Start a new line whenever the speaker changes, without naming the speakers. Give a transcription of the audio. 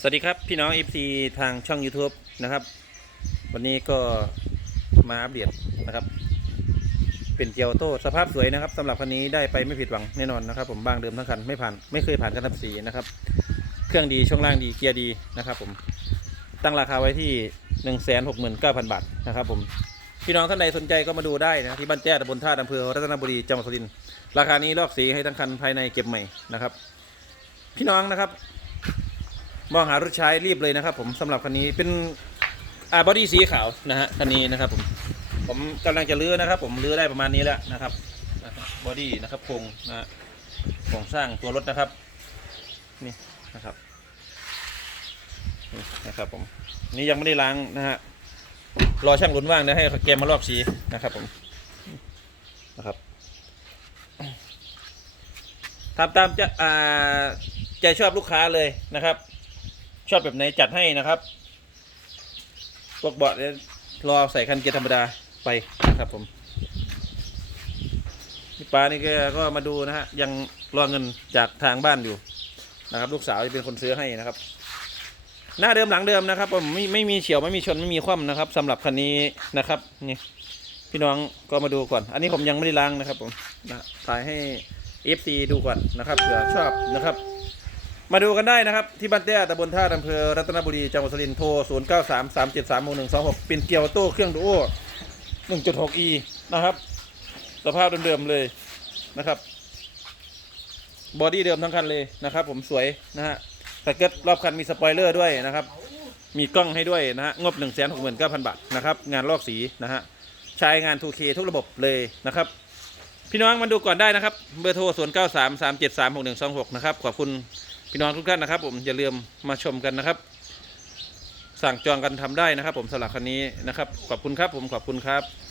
สวัสดีครับพี่น้อง FC ทางช่อง YouTube นะครับ วันนี้ก็มาอัปเดตนะครับ เป็นเกียวโต้สภาพสวยนะครับสำหรับคันนี้ได้ไปไม่ผิดหวังแน่นอนนะครับ ผมบางเดิมทั้งคันไม่ผ่านไม่เคยผ่านการทำสีนะครับ เครื่องดีช่วงล่างดีเกียร์ดีนะครับผมตั้งราคาไว้ที่ 1 6 9 0 0 0 บาทนะครับผมพี่น้องท่านใดสนใจก็มาดูได้นะที่บ้านแจ้ตำบลท่าอำเภอรัตนบุรีจังหวัดสุรินทร์ราคานี้ลอกสีให้ทั้งคันภายในเก็บใหม่นะครับ พี่น้องนะครับ มองหารถใช้รีบเลยนะครับ ผมสำหรับคันนี้เป็นอ่าบอดี้สีขาวนะฮะคันนี้นะครับผมผมกำลังจะลื้อนะครับ ผมลื้อได้ประมาณนี้แล้วนะครับบอดี้นะครับโครงนะฮะโครงสร้างตัวรถนะครับนี่นะครับนี่นะครับผมนี่ยังไม่ได้ล้างนะฮะรอช่างหลุนว่างนะให้แกมาลอกสีนะครับผมนะครับทำตามจะอ่าใจชอบลูกค้าเลยนะครับ ชอบแบบไหนจัดให้นะครับพวกเบาะเนี่ยรอใส่คันเกียร์ธรรมดาไปนะครับผมพี่ปานี่ก็มาดูนะฮะยังรอเงินจากทางบ้านอยู่นะครับ ลูกสาวที่เป็นคนซื้อให้นะครับ หน้าเดิมหลังเดิมนะครับผมไม่ไม่มีเฉียวไม่มีชนไม่มีคว่ำนะครับสำหรับคันนี้นะครับนี่พี่น้องก็มาดูก่อน อันนี้ผมยังไม่ได้ล้างนะครับผมนะถ่ายให้ FC ดูก่อนนะครับเผื่อชอบนะครับ มาดูกันได้นะครับ ที่บ้านเตี้ยตำบลท่าอำเภอรัตนบุรีจังหวัดสุรินทร์โทร 0 9 3 3 7 3 1 2 6 เป็นเกียวโต้เครื่องดูโอ 1.6e นะครับ สภาพเดิมๆเลยนะครับบอดี้เดิมทั้งคันเลยนะครับ ผมสวยนะฮะแต่เกิดรอบคันมีสปอยเลอร์ด้วยนะครับ มีกล้องให้ด้วยนะฮะงบ 1 6 9 0 0 0 บาทนะครับงานลอกสีนะฮะใช้งาน 2K ทุกระบบเลยนะครับพี่น้องมาดูก่อนได้นะครับ เบอร์โทร 0 9 3 3 7 3 6 1 2 6 นะครับขอบคุณ พี่น้องทุกท่านนะครับ ผมอย่าลืมมาชมกันนะครับ สั่งจองกันทำได้นะครับ ผมสำหรับคันนี้นะครับ ขอบคุณครับ ผมขอบคุณครับ